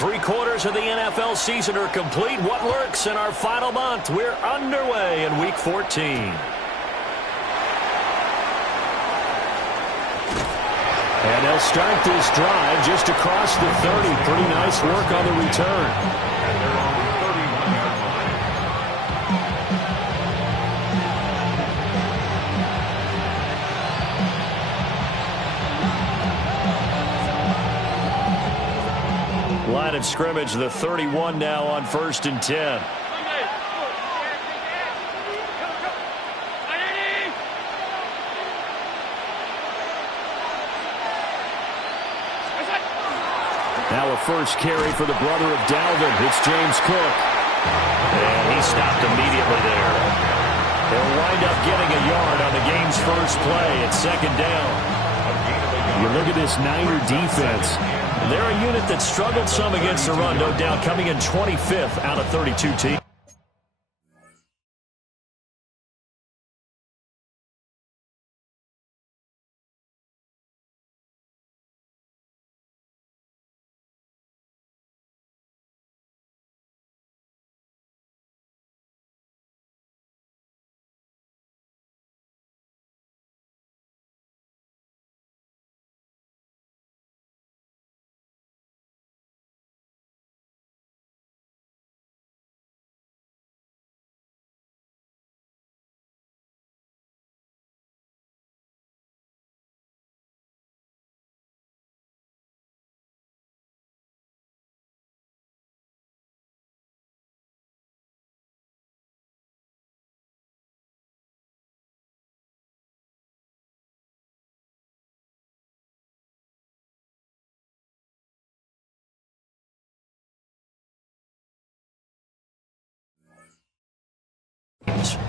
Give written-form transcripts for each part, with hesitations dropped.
3/4 of the NFL season are complete. What lurks in our final month? We're underway in Week 14. And they'll start this drive just across the 30. Pretty nice work on the return. Line of scrimmage, the 31 now on 1st and 10. Now a first carry for the brother of Dalvin. It's James Cook. And he stopped immediately there. They'll wind up getting a yard on the game's first play. It's 2nd down. You look at this Niner defense. They're a unit that struggled some against the run, no doubt, coming in 25th out of 32 teams.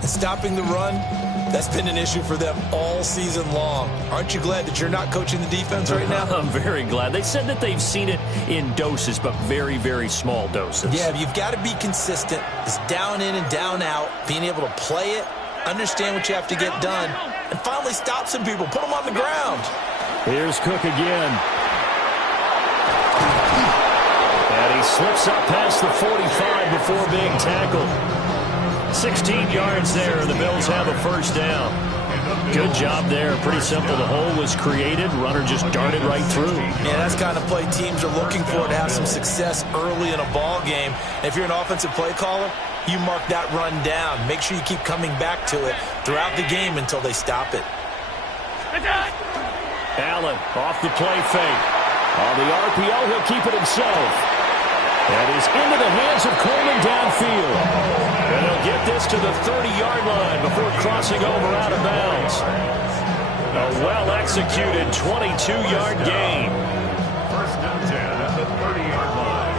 Stopping the run, that's been an issue for them all season long. Aren't you glad that you're not coaching the defense right now? I'm very glad. They said that they've seen it in doses, but very, very small doses. Yeah, you've got to be consistent. It's down in and down out, being able to play it, understand what you have to get done, and finally stop some people, put them on the ground. Here's Cook again. And he slips up past the 45 before being tackled. 16 yards there, and the Bills have a first down. Good job there. Pretty simple. The hole was created. Runner just darted right through. Yeah, that's the kind of play teams are looking for to have some success early in a ball game. And if you're an offensive play caller, you mark that run down. Make sure you keep coming back to it throughout the game until they stop it. Allen off the play fake. On the RPO, he'll keep it himself. That is into the hands of Coleman downfield. And he'll get this to the 30-yard line before crossing over out of bounds. A well-executed 22-yard gain. First and 10 at the 30-yard line.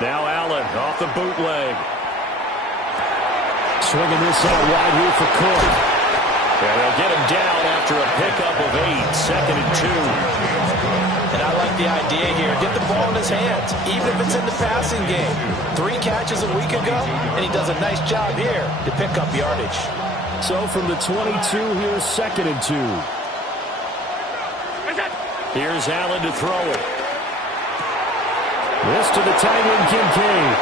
Now Allen off the bootleg. Swinging this out wide here for Cook. And they'll get him down after a pickup of 8, 2nd and 2. And I like the idea here. Get the ball in his hands, even if it's in the passing game. 3 catches a week ago, and he does a nice job here to pick up yardage. So from the 22, here's 2nd and 2. Here's Allen to throw it. This to the tight end, Kincaid.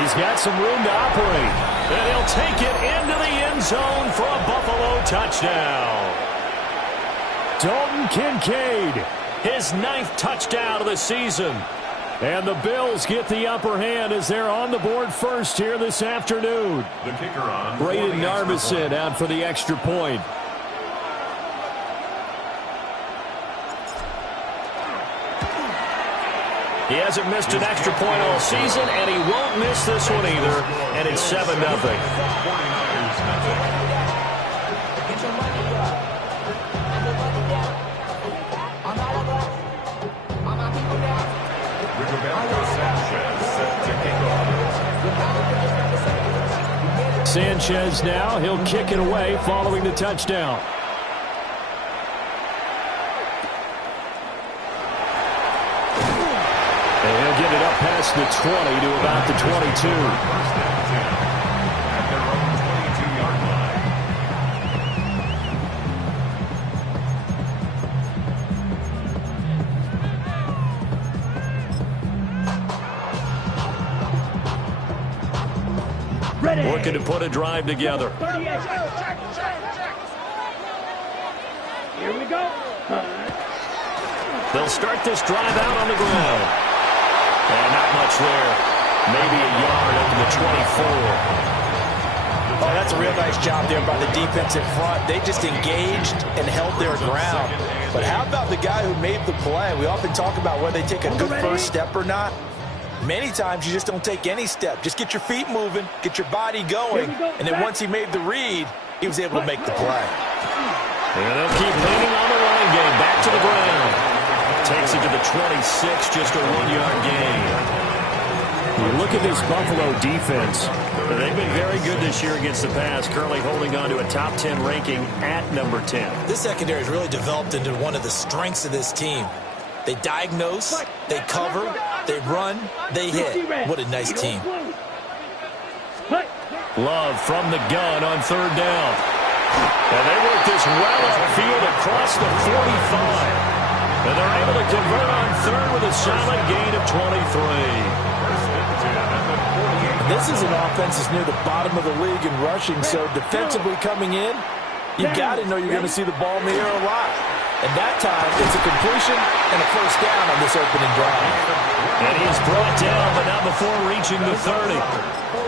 He's got some room to operate. And he'll take it into the end zone for a Buffalo touchdown. Dalton Kincaid, his 9th touchdown of the season. And the Bills get the upper hand as they're on the board first here this afternoon. The kicker on. Braden Narmison out for the extra point. He hasn't missed an extra point all season, and he won't miss this one either. And it's 7-0. Sanchez now, he'll kick it away following the touchdown. And he'll get it up past the 20 to about the 22. looking to put a drive together. Here we go. They'll start this drive out on the ground. And not much there. Maybe a yard up to the 24. Oh, that's a real nice job there by the defense in front. They just engaged and held their ground. But how about the guy who made the play? We often talk about whether they take a good first step or not. Many times you just don't take any step. Just get your feet moving, get your body going, and then once he made the read, he was able to make the play. And they'll keep leaning on the running game. Back to the ground. Takes it to the 26, just a 1-yard gain. You look at this Buffalo defense. They've been very good this year against the pass, currently holding on to a top 10 ranking at number 10. This secondary has really developed into one of the strengths of this team. They diagnose, they cover, they run, they hit. What a nice team. Love from the gun on third down. And they work this well upfield across the 45. And they're able to convert on third with a solid gain of 23. This is an offense that's near the bottom of the league in rushing, so defensively coming in, you've got to know you're going to see the ball in the air a lot. And that time, it's a completion and a first down on this opening drive. And he is brought down, but not before reaching the 30.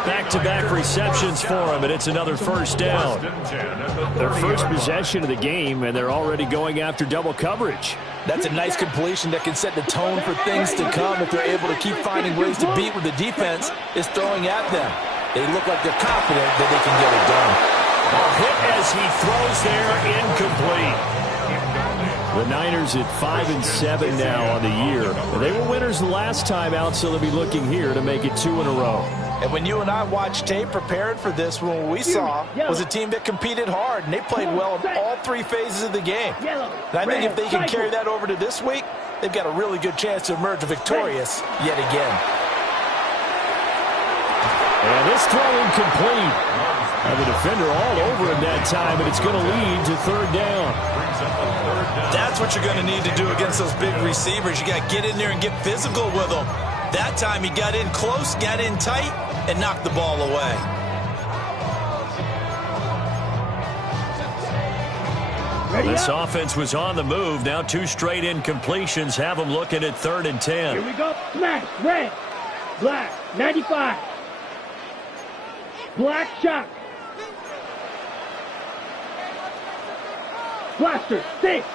Back-to-back receptions for him, and it's another first down. Their first possession of the game, and they're already going after double coverage. That's a nice completion that can set the tone for things to come if they're able to keep finding ways to beat what the defense is throwing at them. They look like they're confident that they can get it done. A hit as he throws there, incomplete. The Niners at 5-7 now on the year. They were winners the last time out, so they'll be looking here to make it 2 in a row. And when you and I watched tape prepared for this, what we saw was a team that competed hard, and they played well in all 3 phases of the game. And I think if they can carry that over to this week, they've got a really good chance to emerge victorious yet again. And this throw incomplete. And the defender all over him that time, and it's going to lead to third down. That's what you're going to need to do against those big receivers. You got to get in there and get physical with them. That time he got in close, got in tight, and knocked the ball away. This offense was on the move. Now 2 straight incompletions have them looking at 3rd and 10. Here we go. Black, red, black, 95. Black shock. Blaster, 6.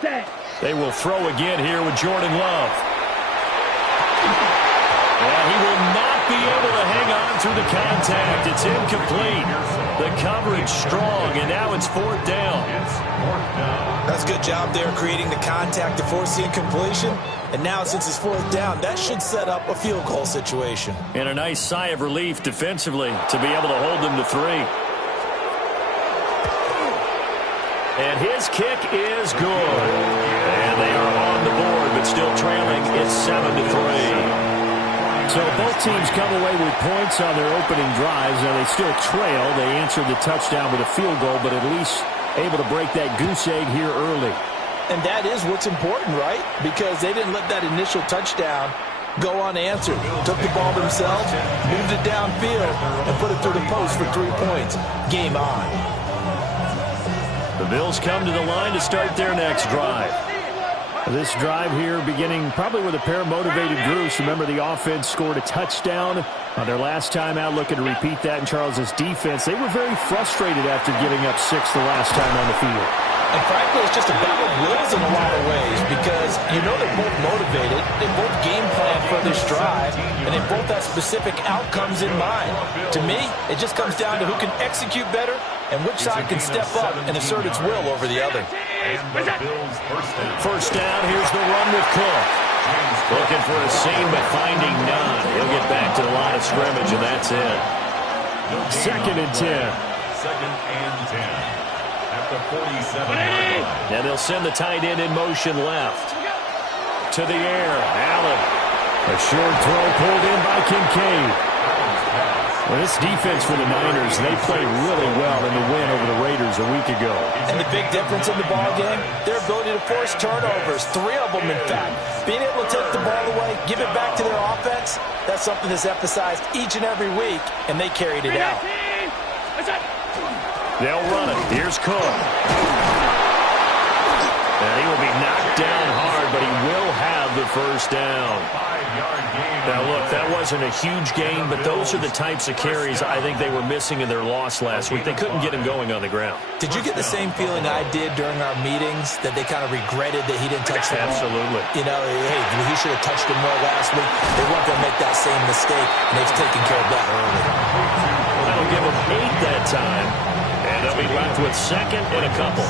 Set. They will throw again here with Jordan Love. And he will not be able to hang on through the contact. It's incomplete. The coverage strong, and now it's 4th down. That's a good job there creating the contact to force the incompletion. And now since it's 4th down, that should set up a field goal situation. And a nice sigh of relief defensively to be able to hold them to 3. And his kick is good. And they are on the board, but still trailing. It's 7-3. So both teams come away with points on their opening drives. Now they still trail. They answered the touchdown with a field goal, but at least able to break that goose egg here early. And that is what's important, right? Because they didn't let that initial touchdown go unanswered. Took the ball themselves, moved it downfield, and put it through the post for 3 points. Game on. The Bills come to the line to start their next drive. This drive here beginning probably with a pair of motivated groups. Remember, the offense scored a touchdown on their last time out, looking to repeat that in Charles's defense. They were very frustrated after giving up 6 the last time on the field. And frankly, it's just a battle of wills in a lot of ways because you know they're both motivated, they both game plan for this drive, and they both have specific outcomes in mind. To me, it just comes down to who can execute better and which side can step up and assert its will over the other. First down, here's the run with Cook. Looking for a seam, but finding none. He'll get back to the line of scrimmage, and that's it. 2nd and 10. 2nd and 10. At the 47-yard line. And they'll send the tight end in motion left. To the air, Allen. A short throw pulled in by Kincaid. Well, this defense for the Niners, they played really well in the win over the Raiders a week ago. And the big difference in the ball game, their ability to force turnovers, 3 of them in fact. Being able to take the ball away, give it back to their offense, that's something that's emphasized each and every week, and they carried it out. They'll run it. Here's Cook. And he will be knocked down hard, but he will have the first down. Now, look, that wasn't a huge gain, but those are the types of carries I think they were missing in their loss last week. They couldn't get him going on the ground. Did you get the same feeling I did during our meetings, that they kind of regretted that he didn't touch the ball? Absolutely. You know, hey, he should have touched it more last week. They weren't going to make that same mistake, and they've taken care of that early. That'll give them 8 that time, and they'll be left with second and a couple.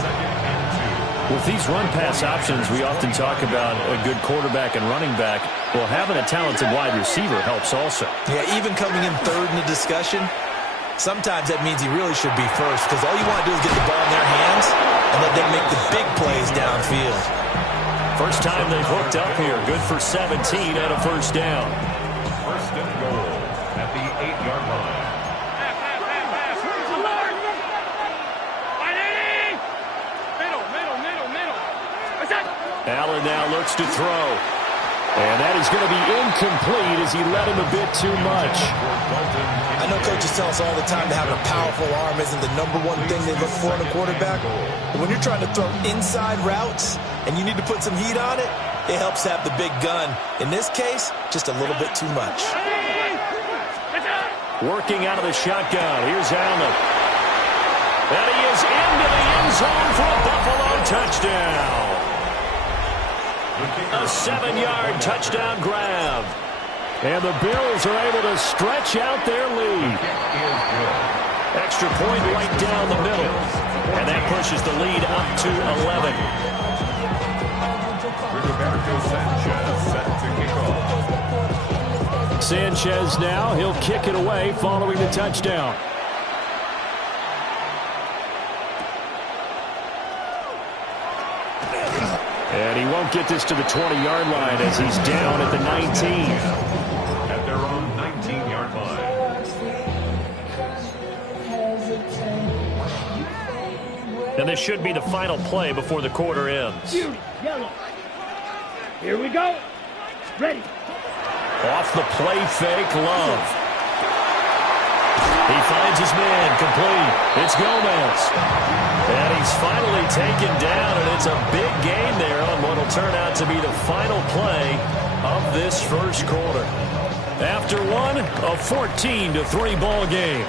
With these run-pass options, we often talk about a good quarterback and running back. Well, having a talented wide receiver helps also. Yeah, even coming in third in the discussion, sometimes that means he really should be first, because all you want to do is get the ball in their hands and let them make the big plays downfield. First time they've hooked up here. Good for 17 and a first down. First and goal at the 8-yard line. Allen now looks to throw. And that is going to be incomplete as he led him a bit too much. I know coaches tell us all the time that having a powerful arm isn't the #1 thing they look for in a quarterback. But when you're trying to throw inside routes and you need to put some heat on it, it helps to have the big gun. In this case, just a little bit too much. Working out of the shotgun. Here's Allen. And he is into the end zone for a Buffalo touchdown. A 7-yard touchdown grab. And the Bills are able to stretch out their lead. Extra point right down the middle. And that pushes the lead up to 11. Roberto Sanchez set to kick off. Sanchez now, he'll kick it away following the touchdown. And he won't get this to the 20-yard line as he's down at the 19. At their own 19-yard line. And this should be the final play before the quarter ends. Yellow. Here we go. Ready. Off the play fake, Love. He finds his man, complete. It's Gomez. And he's finally taken down, and it's a big gain there on what will turn out to be the final play of this first quarter. After one, a 14-3 ball game.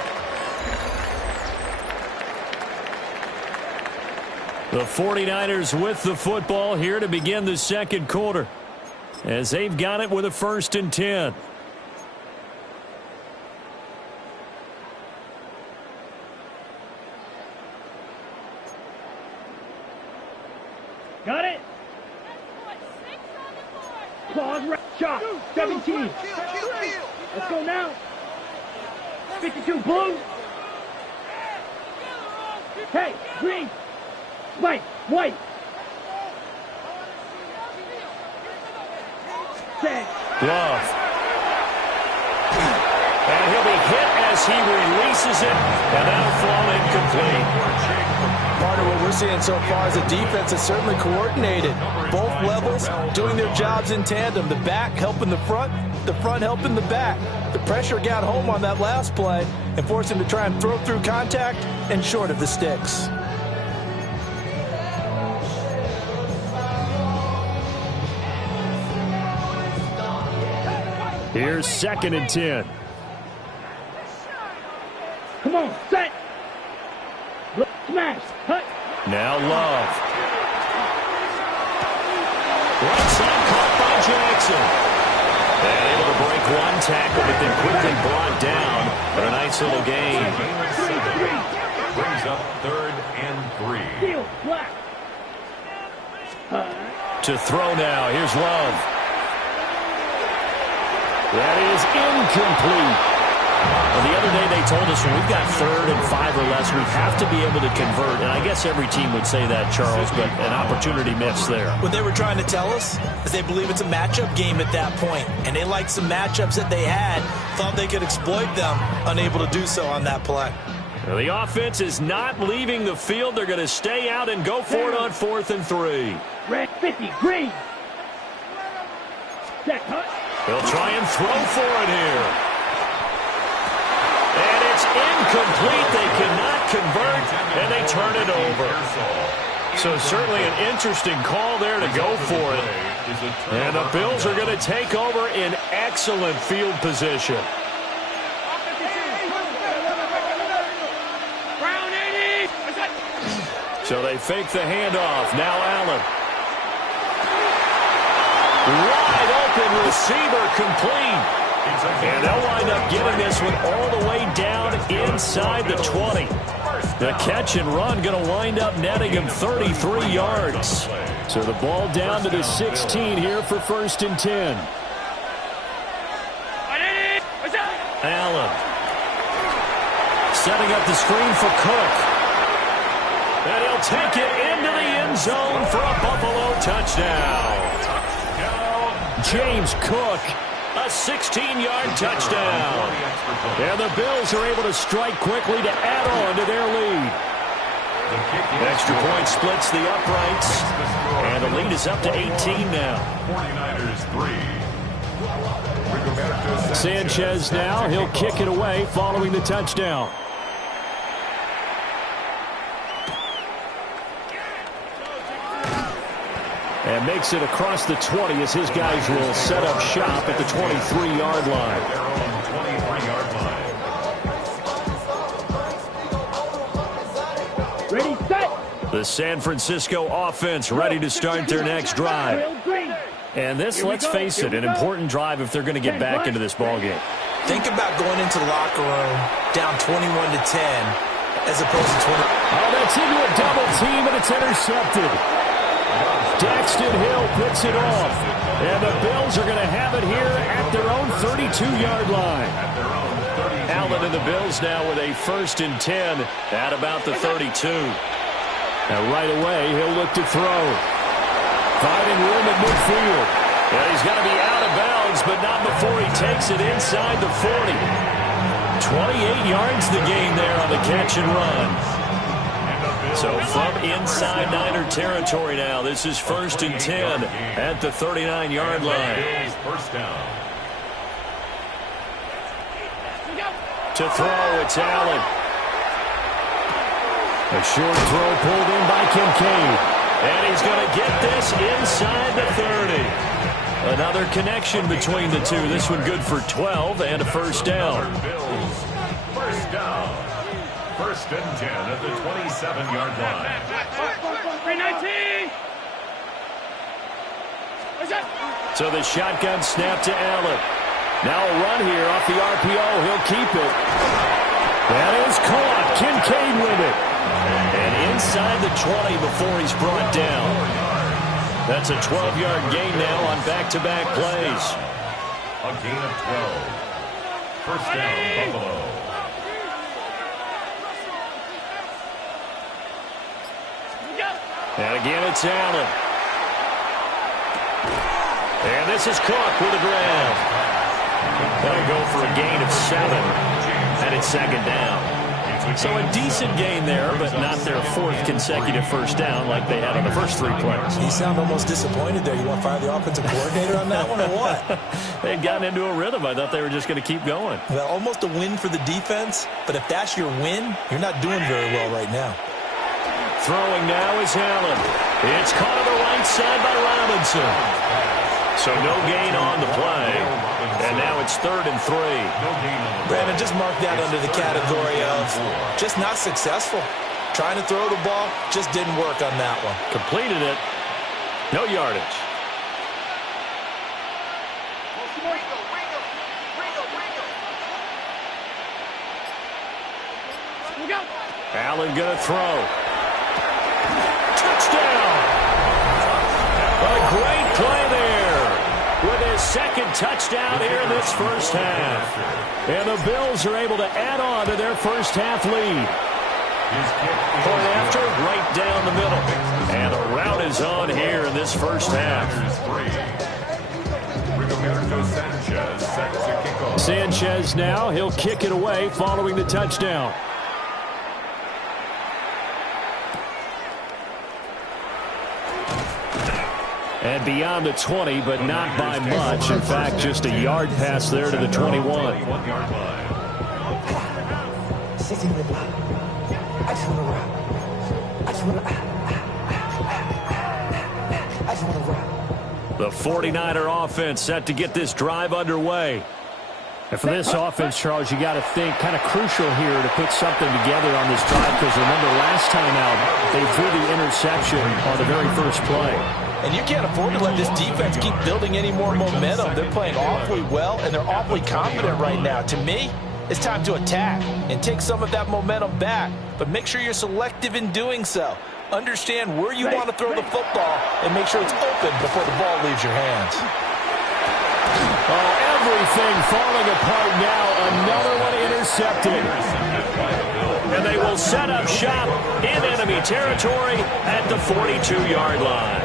The 49ers with the football here to begin the second quarter, as they've got it with a 1st and 10. Got it. Pause. Shot. 17. Let's go now. 52. Blue. Hey, green. White. White. Set. Love. And he'll be hit as he releases it, and that'll fall incomplete. Part of what we're seeing so far is the defense is certainly coordinated. Both levels doing their jobs in tandem. The back helping the front helping the back. The pressure got home on that last play and forced him to try and throw through contact and short of the sticks. Here's 2nd and 10. Come on, set. Smash. Hut. Now Love. Right side caught by Jackson. And able to break one tackle, but then quickly brought down. But a nice little gain. Brings up 3rd and 3. Steel. Black. To throw now. Here's Love. That is incomplete. Well, the other day they told us when we've got 3rd and 5 or less, we have to be able to convert. And I guess every team would say that, Charles, but an opportunity missed there. What they were trying to tell us is they believe it's a matchup game at that point, and they liked some matchups that they had, thought they could exploit them, unable to do so on that play. Well, the offense is not leaving the field. They're going to stay out and go for it on 4th and 3. Red 50, green. Set, hut. They'll try and throw for it here. And it's incomplete. They cannot convert, and they turn it over. So certainly an interesting call there to go for it. And the Bills are going to take over in excellent field position. So they fake the handoff. Now Allen. Wide open receiver complete. And they'll wind up getting this one all the way down inside the 20. The catch and run going to wind up netting him 33 yards. So the ball down to the 16 here for 1st and 10. Allen. Setting up the screen for Cook. And he'll take it into the end zone for a Buffalo touchdown. James Cook, a 16-yard touchdown. And the Bills are able to strike quickly to add on to their lead. Extra point splits the uprights. And the lead is up to 18 now. 49ers 3. Sanchez now, he'll kick it away following the touchdown. And makes it across the 20 as his guys will set up shop at the 23-yard line. Ready, set. The San Francisco offense ready to start their next drive. And this, let's face it, an important drive if they're going to get back into this ballgame. Think about going into the locker room down 21-10 as opposed to 20. Oh, that's into a double team, and it's intercepted. Daxton Hill picks it off. And the Bills are going to have it here at their own 32-yard line. Allen and the Bills now with a 1st and 10 at about the 32. Now right away, he'll look to throw. Finding room at midfield. And he's got to be out of bounds, but not before he takes it inside the 40. 28 yards the gain there on the catch and run. So from inside Niner territory now, this is 1st and 10 at the 39-yard line. First down. To throw, it's Allen. A short throw pulled in by Kincaid. And he's going to get this inside the 30. Another connection between the two. This one good for 12 and a first down. First down. 1st and 10 at the 27-yard line. 319. So the shotgun snap to Allen. Now a run here off the RPO. He'll keep it. That is caught. Kincaid with it. And inside the 20 before he's brought down. That's a 12-yard gain now on back-to-back plays. A gain of 12. First down, Buffalo. And again, it's Allen. And this is Cook with a grab. That'll go for a gain of 7. And it's 2nd down. So a decent gain there, but not their 4th consecutive first down like they had on the first 3 plays. You sound almost disappointed there. You want to fire the offensive coordinator on that one or what? They'd gotten into a rhythm. I thought they were just going to keep going. Well, almost a win for the defense, but if that's your win, you're not doing very well right now. Throwing now is Allen. It's caught on the right side by Robinson. So no gain on the play. And now it's 3rd and 3. Brandon, just mark that under the category of just not successful. Trying to throw the ball, just didn't work on that one. Completed it. No yardage. Allen going to throw. Touchdown! A great play there. with his second touchdown here in this first half. And the Bills are able to add on to their first half lead. Point after, right down the middle. And the route is on here in this first half. Sanchez now, he'll kick it away following the touchdown. And beyond the 20, but not by much. In fact, just a yard pass there to the 21. The 49er offense set to get this drive underway. And for this offense, Charles, you got to think kind of crucial here to put something together on this drive, because remember last time out they threw the interception on the very first play. And you can't afford to let this defense keep building any more momentum. They're playing awfully well, and they're awfully confident right now. To me, it's time to attack and take some of that momentum back. But make sure you're selective in doing so. Understand where you want to throw the football and make sure it's open before the ball leaves your hands. Oh, everything falling apart now. Another one intercepted. And they will set up shop in enemy territory at the 42-yard line.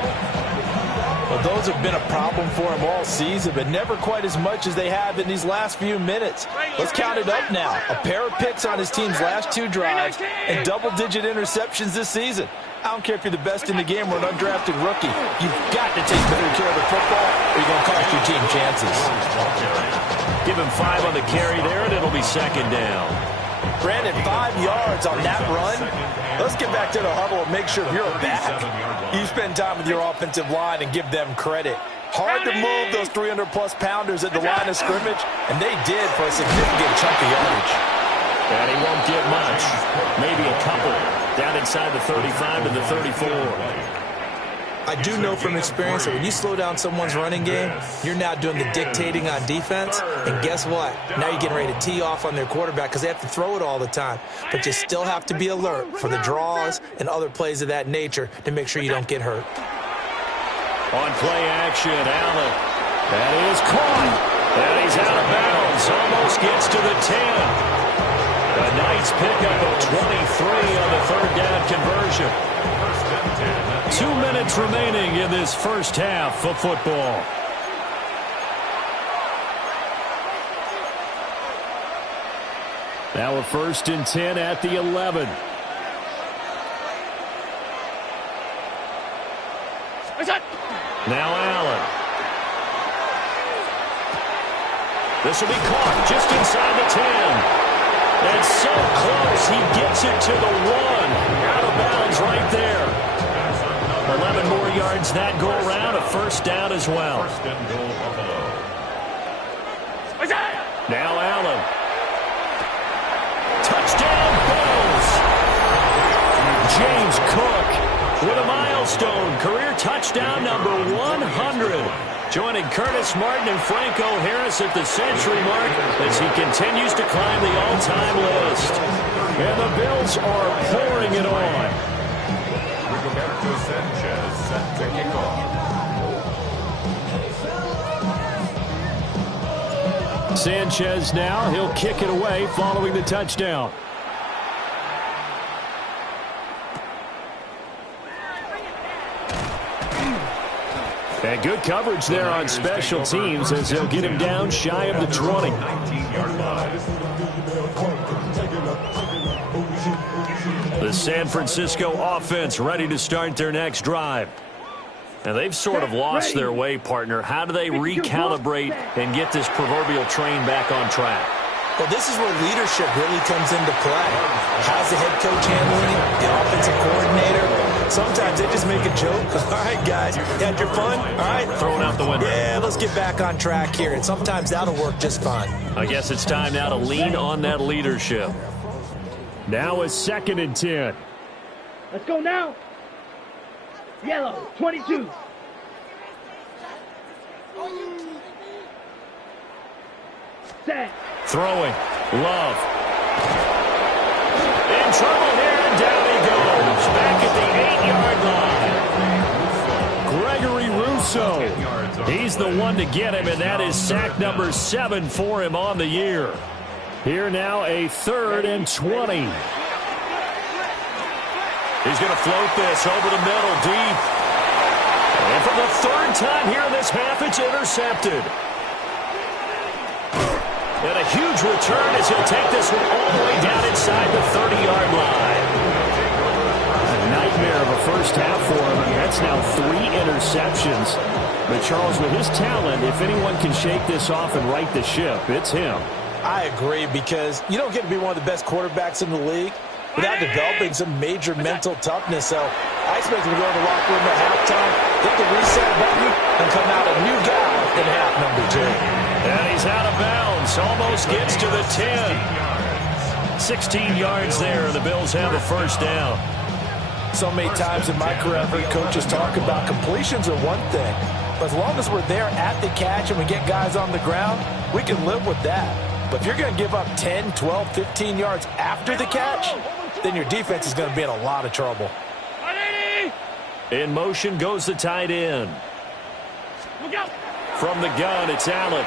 Well, those have been a problem for him all season, but never quite as much as they have in these last few minutes. Let's count it up now. A pair of picks on his team's last 2 drives and double-digit interceptions this season. I don't care if you're the best in the game or an undrafted rookie. You've got to take better care of the football or you're going to cost your team chances. Give him 5 on the carry there, and it'll be second down. Brandon, 5 yards on that run. Let's get back to the huddle and make sure if you're a back, you spend time with your offensive line and give them credit. Hard to move those 300-plus pounders at the line of scrimmage, and they did for a significant chunk of yardage. And he won't get much. Maybe a couple. Down inside the 35 to the 34. I do know from experience that when you slow down someone's running game, you're now doing the dictating on defense. And guess what? Now you're getting ready to tee off on their quarterback because they have to throw it all the time. But you still have to be alert for the draws and other plays of that nature to make sure you don't get hurt. On play action, Allen. That is caught. And he's out of bounds. Almost gets to the 10. A nice pickup of 23 on the third down conversion. 2 minutes remaining in this first half of football. Now a 1st and 10 at the 11. Now Allen. This will be caught just inside the 10. And so close, he gets it to the 1. Out of bounds right there. 11 more yards that go around, a first down as well. Now Allen. Touchdown Bills. James Cook with a milestone career touchdown number 100. Joining Curtis Martin and Franco Harris at the century mark as he continues to climb the all-time list. And the Bills are pouring it on. Rigoberto Sanchez set to kick off. Sanchez now, he'll kick it away following the touchdown. And good coverage there on special teams as they'll get him down shy of the 20. 19-yard line. The San Francisco offense ready to start their next drive. And they've sort of lost their way, partner. How do they recalibrate and get this proverbial train back on track? Well, this is where leadership really comes into play. How's the head coach handling it? The offensive coordinator? Sometimes they just make a joke. All right, guys, you had your fun? All right. Throwing out the window. Yeah, let's get back on track here. And sometimes that'll work just fine. I guess it's time now to lean on that leadership. Now a 2nd and 10. Let's go now. Yellow, 22. Set. Throwing. Love. In trouble here, and down he goes. Back at the 8-yard line. Gregory Rousseau Russo. He's the one to get him, and that is sack number 7 for him on the year. Here now, a 3rd and 20. He's going to float this over the middle, deep. And for the 3rd time here in this half, it's intercepted. And a huge return as he'll take this one all the way down inside the 30-yard line. A nightmare of a first half for him. And that's now 3 interceptions. But Charles, with his talent, if anyone can shake this off and right the ship, it's him. I agree, because you don't get to be one of the best quarterbacks in the league without developing some major mental toughness. So I expect him to go in the locker room at halftime, hit the reset button, and come out a new guy in half number 2. And he's out of bounds. Almost gets to the 10. 16 yards there, and the Bills have a first down. So many times in my career, I've heard coaches talk about completions are one thing, but as long as we're there at the catch and we get guys on the ground, we can live with that. But if you're going to give up 10, 12, 15 yards after the catch, then your defense is going to be in a lot of trouble. In motion goes the tight end. From the gun, it's Allen.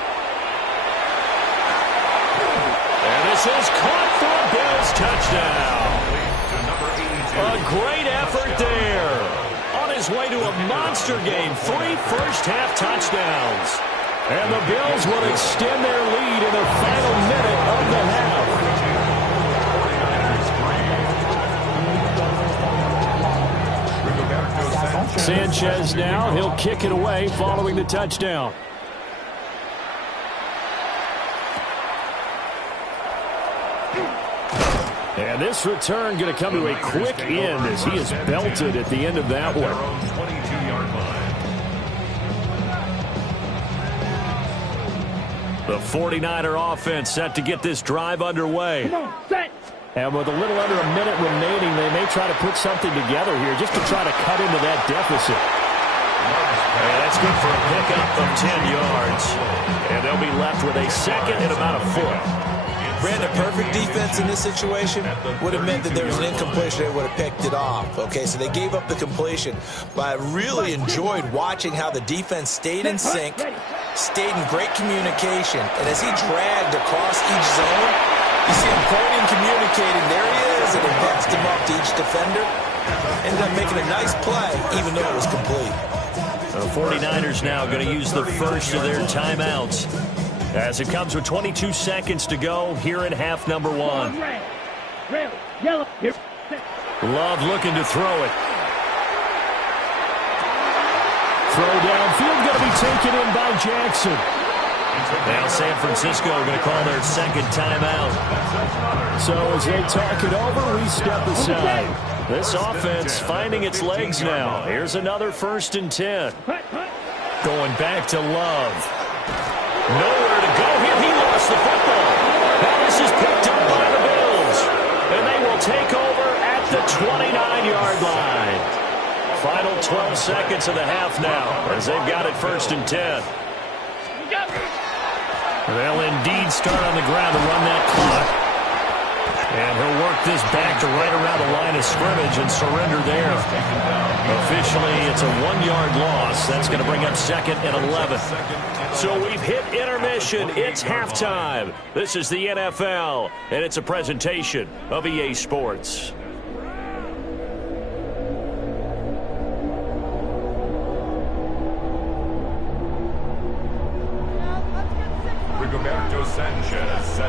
And this is caught for a Bills touchdown. A great effort there. On his way to a monster game, 3 first-half touchdowns. And the Bills will extend their lead in the final minute of the half. Sanchez now, he'll kick it away following the touchdown. And this return going to come to a quick end as he is belted at the end of that one. The 49er offense set to get this drive underway. And with a little under a minute remaining, they may try to put something together here just to try to cut into that deficit. And that's good for a pickup of 10 yards. And they'll be left with a second and about a foot. Brandon, perfect defense in this situation would have meant that there was an incompletion. They would have picked it off. Okay, so they gave up the completion. But I really enjoyed watching how the defense stayed in sync, stayed in great communication. And as he dragged across each zone, you see him pointing, communicating. There he is, and he passed him up to each defender. Ended up making a nice play, even though it was complete. The 49ers now going to use the first of their timeouts, as it comes with 22 seconds to go here in half number 1. Love looking to throw it. Throw downfield going to be taken in by Jackson. Now San Francisco are going to call their second timeout. So as they talk it over, we step aside. This offense finding its legs now. Here's another 1st and 10. Going back to Love. Nowhere to go here. He lost the football. Now this is picked up by the Bills. And they will take over at the 29-yard line. Final 12 seconds of the half now, as they've got it 1st and 10. They'll indeed start on the ground to run that clock. And he'll work this back to right around the line of scrimmage and surrender there. Officially, it's a 1-yard loss. That's going to bring up 2nd and 11. So we've hit intermission. It's halftime. This is the NFL, and it's a presentation of EA Sports.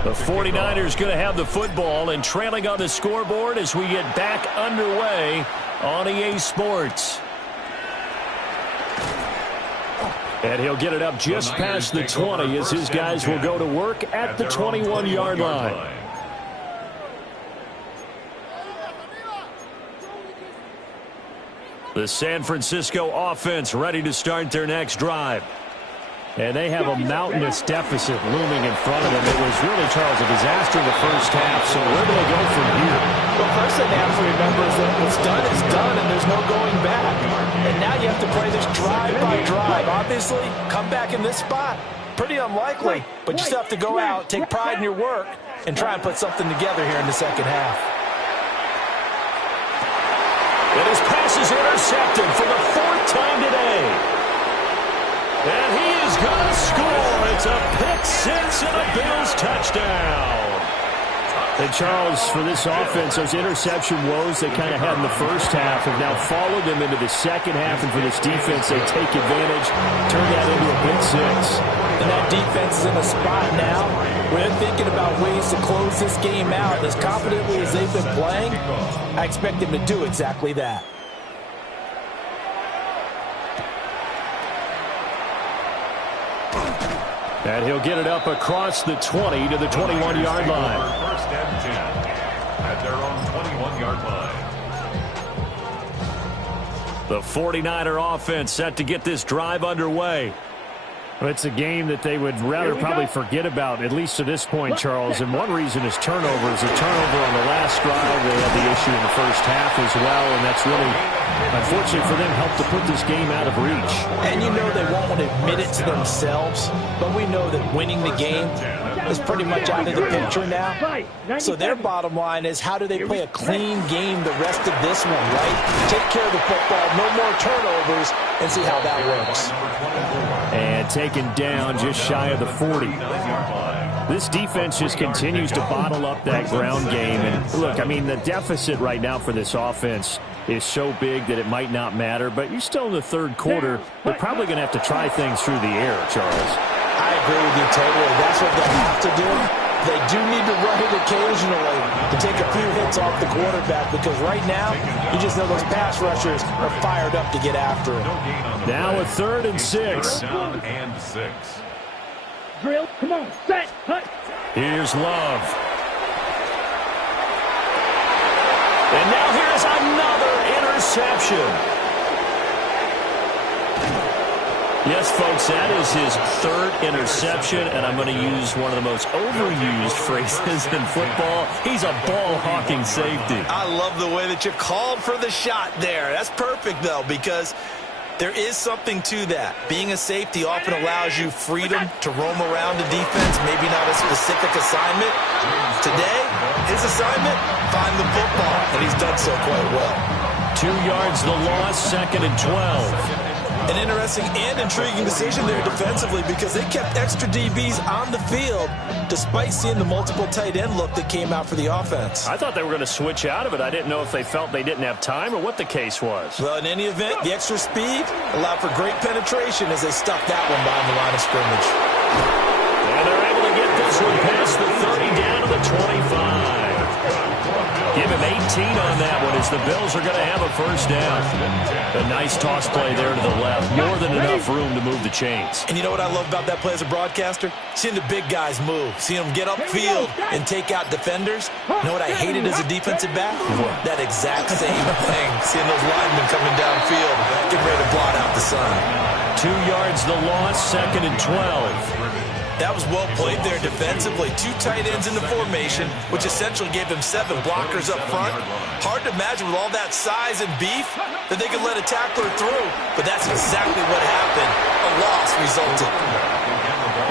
The 49ers going to have the football and trailing on the scoreboard as we get back underway on EA Sports. And he'll get it up just past the 20 as his guys will go to work at the 21-yard line. The San Francisco offense ready to start their next drive. And they have a mountainous deficit looming in front of them. It was really, Charles, a disaster in the first half. So where do they go from here? The first thing they have to remember is that what's done is done, and there's no going back. And now you have to play this drive by drive. Obviously, come back in this spot, pretty unlikely. But you still have to go out, take pride in your work, and try and put something together here in the second half. And his pass is intercepted for the 4th time today. And he is going to score. It's a pick six and a Bills touchdown. And Charles, for this offense, those interception woes they kind of had in the first half have now followed them into the second half. And for this defense, they take advantage, turn that into a pick six. And that defense is in a spot now where they're thinking about ways to close this game out. As confidently as they've been playing, I expect them to do exactly that. And he'll get it up across the 20 to the 21-yard line. First and 10 at their own 21-yard line. The 49er offense set to get this drive underway. Well, it's a game that they would rather probably forget about, at least to this point, Charles. And one reason is turnovers. A turnover on the last drive. They had the issue in the first half as well, and that's really, unfortunately for them, helped to put this game out of reach. And you know they won't admit it to themselves, but we know that winning the game is pretty much out of the picture now. So their bottom line is, how do they play a clean game the rest of this one, right? Take care of the football, no more turnovers, and see how that works. And taken down just shy of the 40. This defense just continues to bottle up that ground game. And look, I mean, the deficit right now for this offense is so big that it might not matter. But you're still in the third quarter. They're probably going to have to try things through the air, Charles. I agree with you totally. That's what they have to do. They do need to run it occasionally to take a few hits off the quarterback, because right now, you just know those pass rushers are fired up to get after it. Now a 3rd and 6. Down and 6. Drill, come on, set, hut. Here's Love. And now here's another interception. Yes, folks, that is his 3rd interception, and I'm going to use one of the most overused phrases in football. He's a ball-hawking safety. I love the way that you called for the shot there. That's perfect, though, because there is something to that. Being a safety often allows you freedom to roam around the defense, maybe not a specific assignment. Today, his assignment, find the football, and he's done so quite well. 2 yards the loss, 2nd and 12. An interesting and intriguing decision there defensively, because they kept extra DBs on the field despite seeing the multiple tight end look that came out for the offense. I thought they were going to switch out of it. I didn't know if they felt they didn't have time or what the case was. Well, in any event, the extra speed allowed for great penetration as they stuffed that one behind the line of scrimmage. And they're able to get this one past the 30 down to the 25. Give him 18 on that one as the Bills are going to have a first down. A nice toss play there to the left. More than enough room to move the chains. And you know what I love about that play as a broadcaster? Seeing the big guys move. Seeing them get upfield and take out defenders. You know what I hated as a defensive back? That exact same thing. Seeing those linemen coming downfield, getting ready to blot out the sun. 2 yards the loss, 2nd and 12. That was well played there defensively. 2 tight ends in the formation, which essentially gave them 7 blockers up front. Hard to imagine with all that size and beef that they could let a tackler through, but that's exactly what happened. A loss resulted.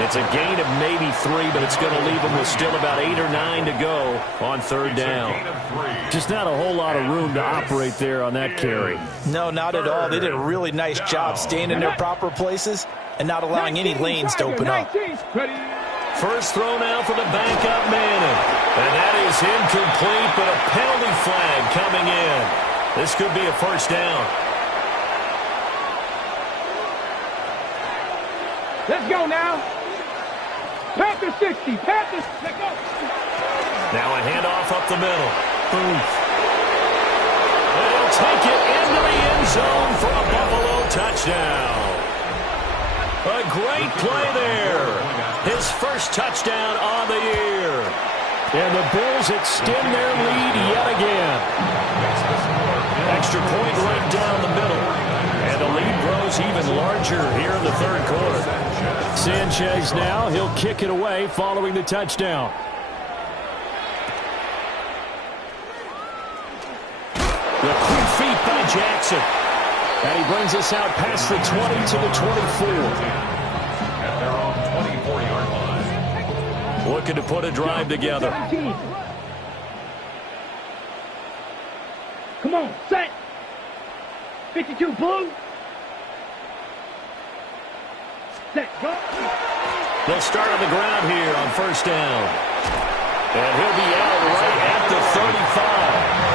It's a gain of maybe 3, but it's going to leave them with still about 8 or 9 to go on 3rd down. Just not a whole lot of room to operate there on that carry. No, not at all. They did a really nice job staying in their proper places and not allowing any lanes to open up. First throw now for the backup Manning. And that is incomplete, but a penalty flag coming in. This could be a first down. Let's go now. Panther 60. Panthers, let's go. Now a handoff up the middle. Boom. And he'll take it into the end zone for a Buffalo touchdown. A great play there. His first touchdown on the year. And the Bills extend their lead yet again. Extra point right down the middle. And the lead grows even larger here in the 3rd quarter. Sanchez now, he'll kick it away following the touchdown. The quick feet by Jackson. And he brings us out past the 20 to the 24. At their own 24-yard line. Looking to put a drive together. 17. Come on, set. 52 blue. They'll start on the ground here on first down. And he'll be out right at the 35.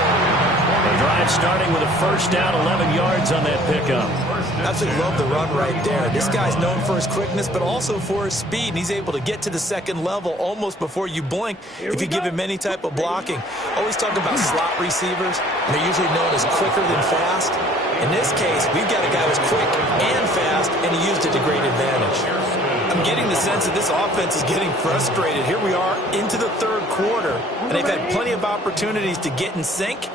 The drive starting with a first down, 11 yards on that pickup. Absolutely love the run right there. This guy's known for his quickness, but also for his speed. And he's able to get to the second level almost before you blink if you give him any type of blocking. Always talk about slot receivers. And they're usually known as quicker than fast. In this case, we've got a guy who's quick and fast, and he used it to great advantage. I'm getting the sense that this offense is getting frustrated. Here we are into the third quarter, and they've had plenty of opportunities to get in sync.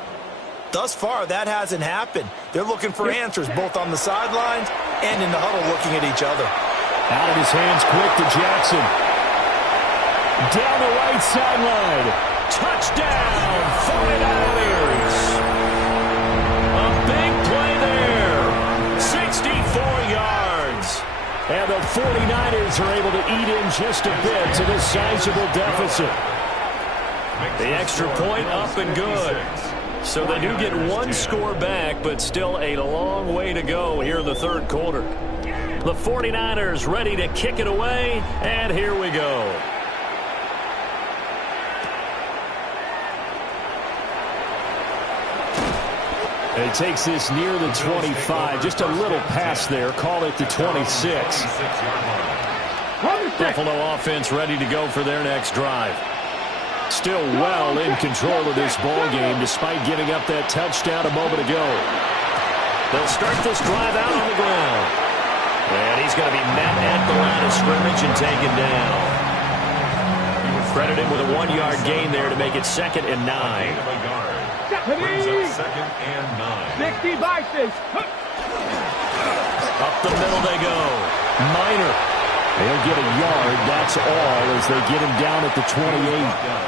Thus far, that hasn't happened. They're looking for answers both on the sidelines and in the huddle looking at each other. Out of his hands quick to Jackson. Down the right sideline. Touchdown, 49ers. A big play there. 64 yards. And the 49ers are able to eat in just a bit to this sizable deficit. The extra point up and good. So they do get one score back, but still a long way to go here in the third quarter. The 49ers ready to kick it away, and here we go. It takes this near the 25, just a little pass there, call it the 26. Buffalo offense ready to go for their next drive. Still well in control of this ball game despite giving up that touchdown a moment ago. They'll start this drive out on the ground. And he's going to be met at the line of scrimmage and taken down. Credit him with a 1-yard gain there to make it 2nd and 9. Brings up 2nd and 9. 60 vices. Up the middle they go. Minor. They'll get a yard, that's all, as they get him down at the 28.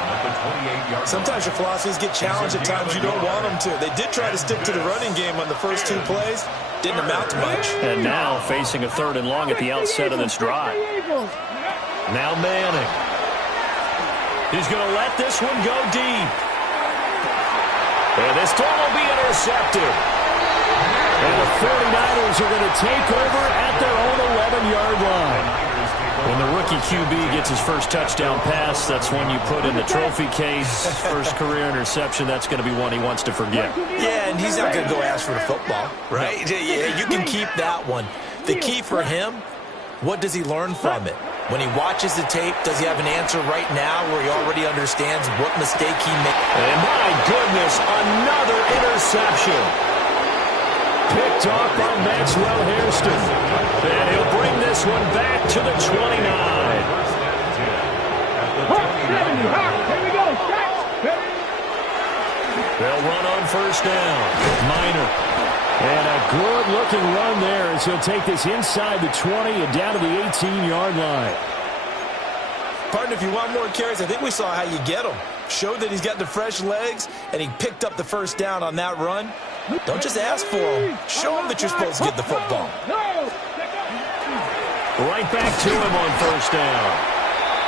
Sometimes your philosophies get challenged at times you don't want them to. They did try to stick to the running game on the first 2 plays. Didn't amount to much. And now facing a 3rd and long at the outset of this drive. Now Manning. He's going to let this one go deep. And this time will be intercepted. And the 49ers are going to take over at their own 11-yard line. When the rookie QB gets his first touchdown pass, that's one you put in the trophy case. First career interception, that's going to be one he wants to forget. Yeah, and he's not going to go ask for the football, right? Yeah, you can keep that one. The key for him, what does he learn from it? When he watches the tape, does he have an answer right now where he already understands what mistake he made? And my goodness, another interception. Picked off by Maxwell Hairston. And he'll bring this one back to the 29. Here we go. They'll run on first down. Minor. And a good-looking run there as he'll take this inside the 20 and down to the 18-yard line. Pardon, if you want more carries, I think we saw how you get them. Showed that he's got the fresh legs, and he picked up the first down on that run. Don't just ask for him. Show him that you're supposed to get the football. Right back to him on first down.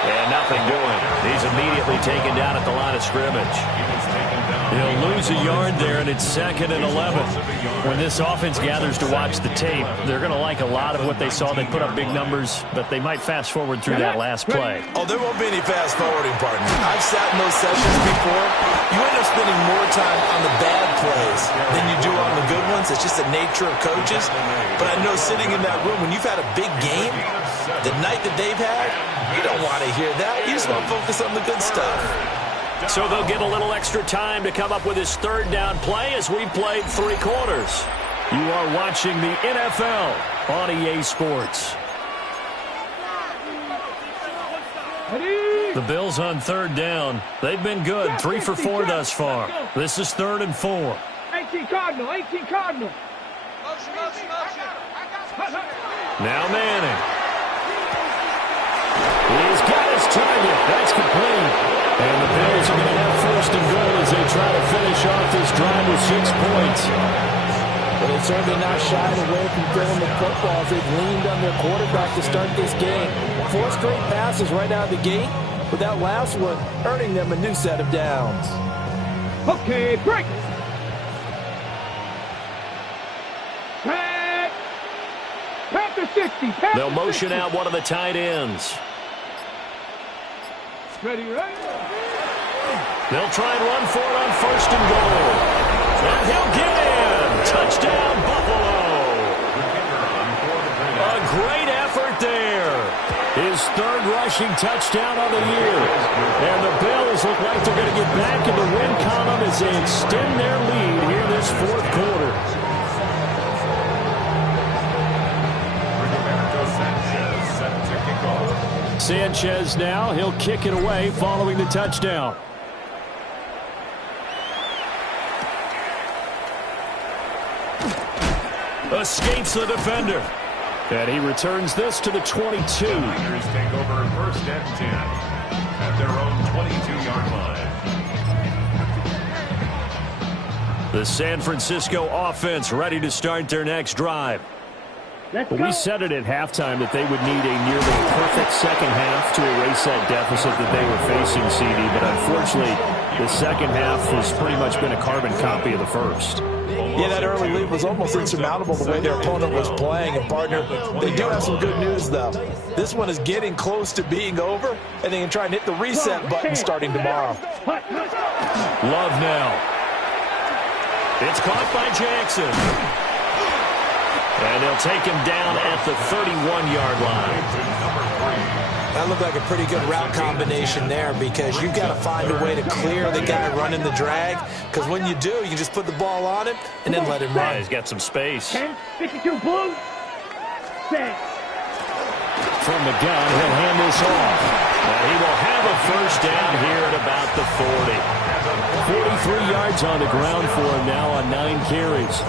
And nothing doing. He's immediately taken down at the line of scrimmage. He'll lose a yard there, and it's 2nd and 11. When this offense gathers to watch the tape, they're going to like a lot of what they saw. They put up big numbers, but they might fast forward through that last play. Oh, there won't be any fast forwarding, partner. I've sat in those sessions before. You end up spending more time on the bad plays than you do on the good ones. It's just the nature of coaches. But I know sitting in that room, when you've had a big game, the night that they've had, you don't want to hear that. You just want to focus on the good stuff. So they'll get a little extra time to come up with his 3rd down play as we played 3 quarters. You are watching the NFL on EA Sports. The Bills on 3rd down. They've been good, 3 for 4 thus far. This is 3rd and 4. 18 Cardinal, 18 Cardinal. Now Manning. He's got his target. That's complete. And the Bills are going to have 1st and goal as they try to finish off this drive with 6 points. But they're certainly not shied away from throwing the football as they've leaned on their quarterback to start this game. 4 straight passes right out of the gate, with that last one earning them a new set of downs. Okay, break. Panther 60. 60. Pass They'll to motion 60. out one of the tight ends. Ready. They'll try and run for it on 1st and goal. And he'll get in. Touchdown, Buffalo. A great effort there. His 3rd rushing touchdown of the year. And the Bills look like they're going to get back in the win column as they extend their lead here this 4th quarter. Sanchez now, he'll kick it away following the touchdown. Escapes the defender. And he returns this to the 22. The Niners take over 1st and 10 at their own 22-yard line. The San Francisco offense ready to start their next drive. We said it at halftime that they would need a nearly perfect second half to erase that deficit that they were facing, CD. But unfortunately, the second half has pretty much been a carbon copy of the first. Yeah, that early lead was almost insurmountable the way their opponent was playing. And, partner, they do have some good news, though. This one is getting close to being over, and they can try and hit the reset button starting tomorrow. Love now. It's caught by Jackson. And they'll take him down at the 31-yard line. That looked like a pretty good route combination there because you've got to find a way to clear the guy running the drag. Because when you do, you just put the ball on him and then let him run. Yeah, he's got some space. 10, 52 blue. 6. From the gun, he'll hand this off. And he will have a first down here at about the 40. 43 yards on the ground for him now on 9 carries.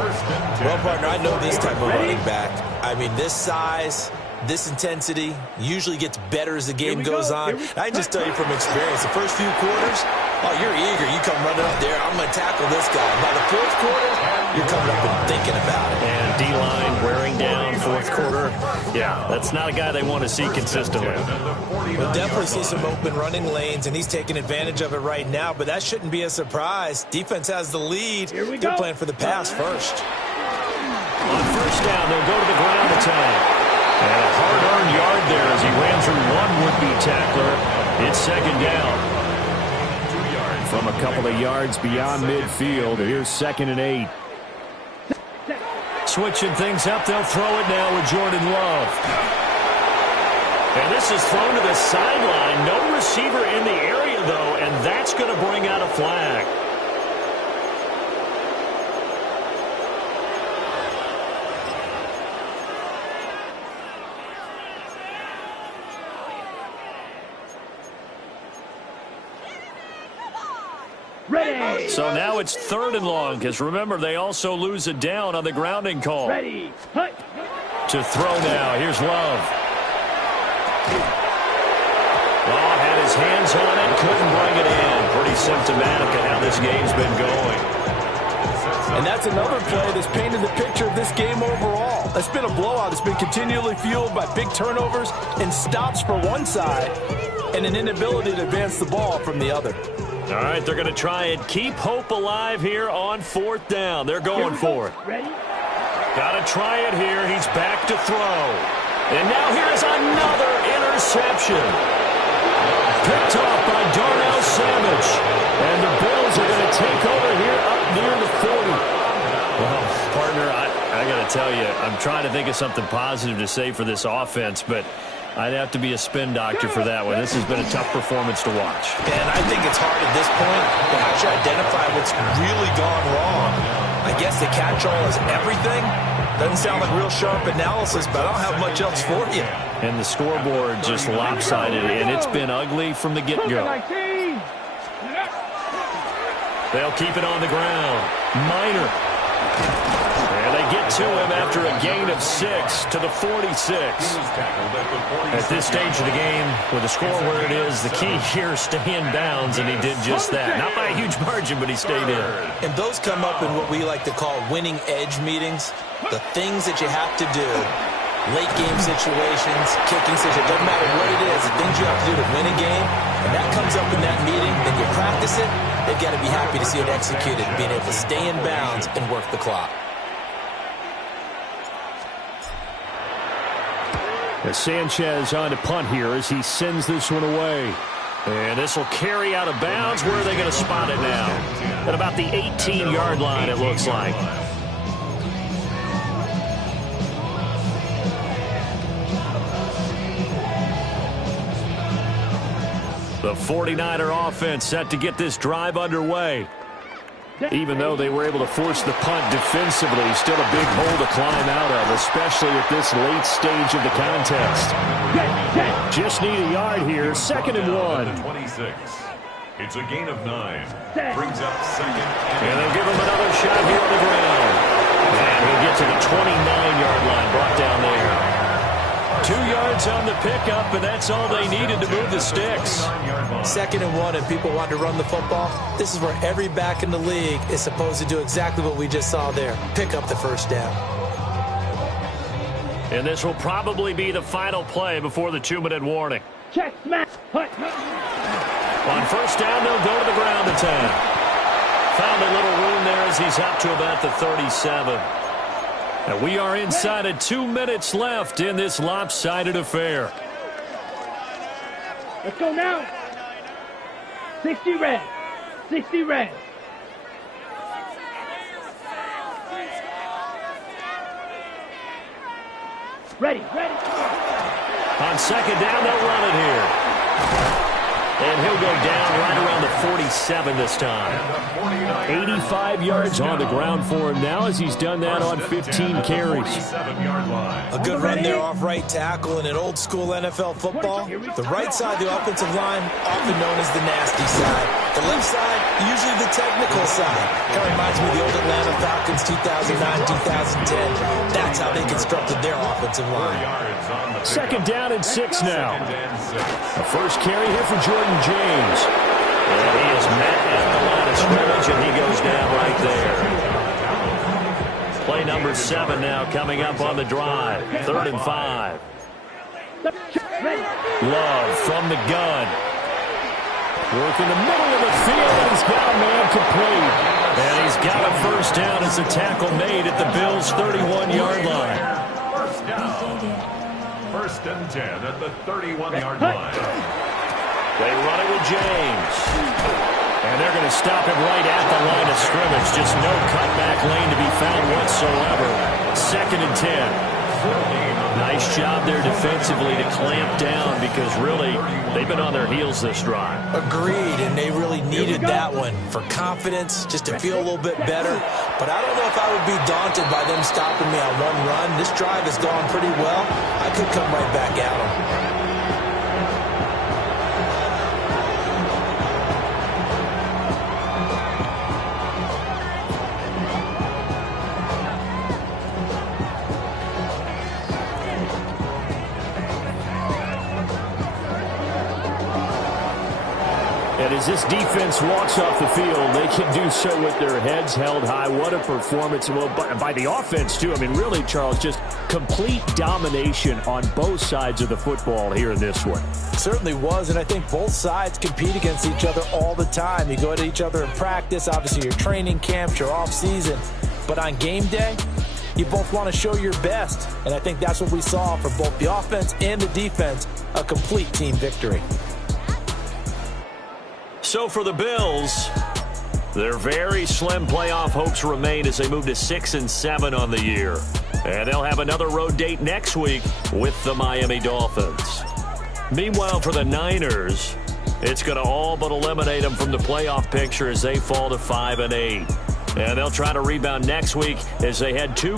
Well, partner, I know this type of running back. I mean, this size, this intensity usually gets better as the game goes on. I can just tell you from experience, the first few quarters, oh, you're eager. You come running up there, I'm going to tackle this guy. By the 4th quarter, you're coming up and thinking about it. And D-line wearing down 4th quarter. Yeah, that's not a guy they want to see consistently. We'll definitely see some open running lanes, and he's taking advantage of it right now, but that shouldn't be a surprise. Defense has the lead. They're playing for the pass first. On 1st down, they'll go to the ground attack. And a hard-earned yard there as he ran through one would-be tackler. It's 2nd down. From a couple of yards beyond midfield, here's 2nd and 8. Switching things up, they'll throw it now with Jordan Love. And this is thrown to the sideline. No receiver in the area, though, and that's going to bring out a flag. Ready. So now it's 3rd and long, because remember, they also lose a down on the grounding call. Ready. Hut. To throw now, here's Love. Oh, had his hands on it, couldn't bring it in. Pretty symptomatic of how this game's been going. And that's another play that's painted the picture of this game overall. It's been a blowout. It's been continually fueled by big turnovers and stops for one side and an inability to advance the ball from the other. All right, they're going to try and keep hope alive here on 4th down. They're going for it. Ready. Got to try it here. He's back to throw. And now here's another interception. Picked off by Darnell Savage. And the Bills are going to take over here up near the 40. Well, partner, I got to tell you, I'm trying to think of something positive to say for this offense, but I'd have to be a spin doctor for that one. This has been a tough performance to watch. And I think it's hard at this point to actually identify what's really gone wrong. I guess the catch-all is everything. Doesn't sound like real sharp analysis, but I don't have much else for you. And the scoreboard just lopsided, and it's been ugly from the get-go. They'll keep it on the ground. Minor. And they get to him after a gain of 6 to the 46. At this stage of the game, with the score where it is, the key here is stay in bounds, and he did just that. Not by a huge margin, but he stayed in. And those come up in what we like to call winning edge meetings. The things that you have to do, late game situations, kicking situations, doesn't matter what it is, the things you have to do to win a game, and that comes up in that meeting, then you practice it, they've got to be happy to see it executed, being able to stay in bounds and work the clock. As Sanchez on to punt here as he sends this one away. And this will carry out of bounds. Where are they going to spot it now? At about the 18-yard line, it looks like. The 49er offense set to get this drive underway. Even though they were able to force the punt defensively, still a big hole to climb out of, especially at this late stage of the contest. Just need a yard here, 2nd and 1. 26. It's a gain of 9. Brings up 2nd. And they'll give him another shot here on the ground. And he'll get to the 29-yard line, brought down there. 2 yards on the pickup, and that's all they needed to move the sticks. 2nd and 1, and people want to run the football. This is where every back in the league is supposed to do exactly what we just saw there. Pick up the first down. And this will probably be the final play before the 2-minute warning. Check, smash, hut. On first down, they'll go to the ground attack. Found a little room there as he's up to about the 37. And we are inside of 2 minutes left in this lopsided affair. Let's go now. 60 red. 60 red. Ready. On second down, they'll run it here. And he'll go down right around the 47 this time. 85 yards on the ground for him now as he's done that on 15 carries. A good run there off right tackle in an old school NFL football. The right side of the offensive line, often known as the nasty side. The left side, usually the technical side. Kind of reminds me of the old Atlanta Falcons 2009-2010. That's how they constructed their offensive line. 2nd down and 6 now. The first carry here for Jordan James. And he is met at the line of scrimmage, and he goes down right there. Play number 7 now coming up on the drive. 3rd and 5. Love from the gun. Work in the middle of the field, and he's got a man complete. And he's got a first down as a tackle made at the Bills' 31-yard line. First down. 1st and 10 at the 31-yard line. They run it with James. And they're going to stop him right at the line of scrimmage. Just no cutback lane to be found whatsoever. 2nd and 10. Nice job there defensively to clamp down because really they've been on their heels this drive. Agreed, and they really needed that one for confidence, just to feel a little bit better. But I don't know if I would be daunted by them stopping me on one run. This drive has gone pretty well. I could come right back at them. And as this defense walks off the field, they can do so with their heads held high. What a performance. Well, by the offense, too. I mean, really, Charles, just complete domination on both sides of the football here in this one. Certainly was, and I think both sides compete against each other all the time. You go at each other in practice, obviously your training camps, your off-season. But on game day, you both want to show your best. And I think that's what we saw for both the offense and the defense, a complete team victory. So for the Bills, their very slim playoff hopes remain as they move to 6-7 on the year. And they'll have another road date next week with the Miami Dolphins. Meanwhile, for the Niners, it's going to all but eliminate them from the playoff picture as they fall to 5-8. And they'll try to rebound next week as they head 2